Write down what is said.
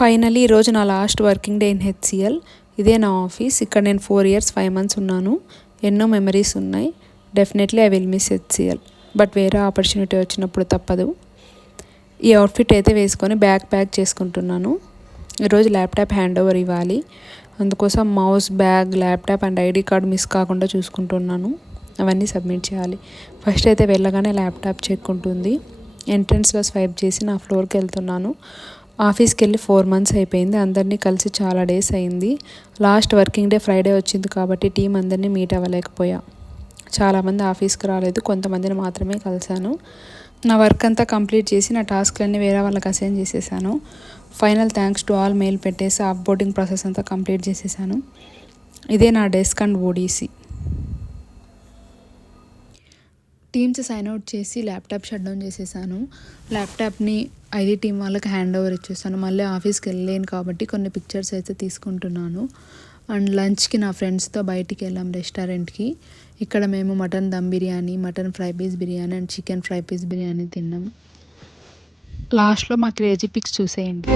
Finally ఈరోజు నా last working day in HCl. ఇదే నా ఆఫీస్. ఇక్కడ నేను 4 years 5 months ఉన్నాను. ఎన్నో మెమరీస్ ఉన్నాయి. Definitely I will miss HCl. But వేరే ఆపర్చునిటీ వచ్చినప్పుడు తప్పదు. ఈ అవుట్ఫిట్ అయితే వేసుకొని బ్యాగ్ ప్యాక్ చేసుకుంటున్నాను. ఈరోజు ల్యాప్టాప్ హ్యాండ్ ఓవర్ ఇవ్వాలి. అందుకోసం mouse, bag, laptop and ID card miss కాకుండా చూసుకుంటున్నాను. అవన్నీ సబ్మిట్ చేయాలి. ఫస్ట్ అయితే వెళ్ళగానే ల్యాప్టాప్ చెక్ ఉంటుంది. ఎంట్రన్స్లో స్వైప్ చేసి నా ఫ్లోర్కి వెళ్తున్నాను. ఆఫీస్కి వెళ్ళి 4 months అయిపోయింది. అందరినీ కలిసి చాలా డేస్ అయింది. లాస్ట్ వర్కింగ్ డే ఫ్రైడే వచ్చింది కాబట్టి టీం అందరినీ మీట్ అవ్వలేకపోయా. చాలామంది ఆఫీస్కి రాలేదు. కొంతమందిని మాత్రమే కలిశాను. నా వర్క్ అంతా కంప్లీట్ చేసి నా టాస్క్లన్నీ వేరే వాళ్ళకి అసైన్ చేసేసాను. Final thanks to all mail పెట్టేసి ఆఫ్ బోర్డింగ్ ప్రాసెస్ అంతా కంప్లీట్ చేసేసాను. ఇదే నా desk and ODC. Teams sign out చేసి ల్యాప్టాప్ షట్ డౌన్ చేసేసాను. ల్యాప్టాప్ని ఐడి టీం వాళ్ళకి హ్యాండ్ ఓవర్ ఇచ్చేసాను. మళ్ళీ ఆఫీస్కి వెళ్ళలేను కాబట్టి కొన్ని పిక్చర్స్ అయితే తీసుకుంటున్నాను. అండ్ లంచ్కి నా ఫ్రెండ్స్తో బయటికి వెళ్ళాం రెస్టారెంట్కి. ఇక్కడ మేము mutton dum biryani, mutton fry piece biryani and chicken fry piece biryani తిన్నాం. లాస్ట్లో మా క్రేజీ పిక్స్ చూసేయండి.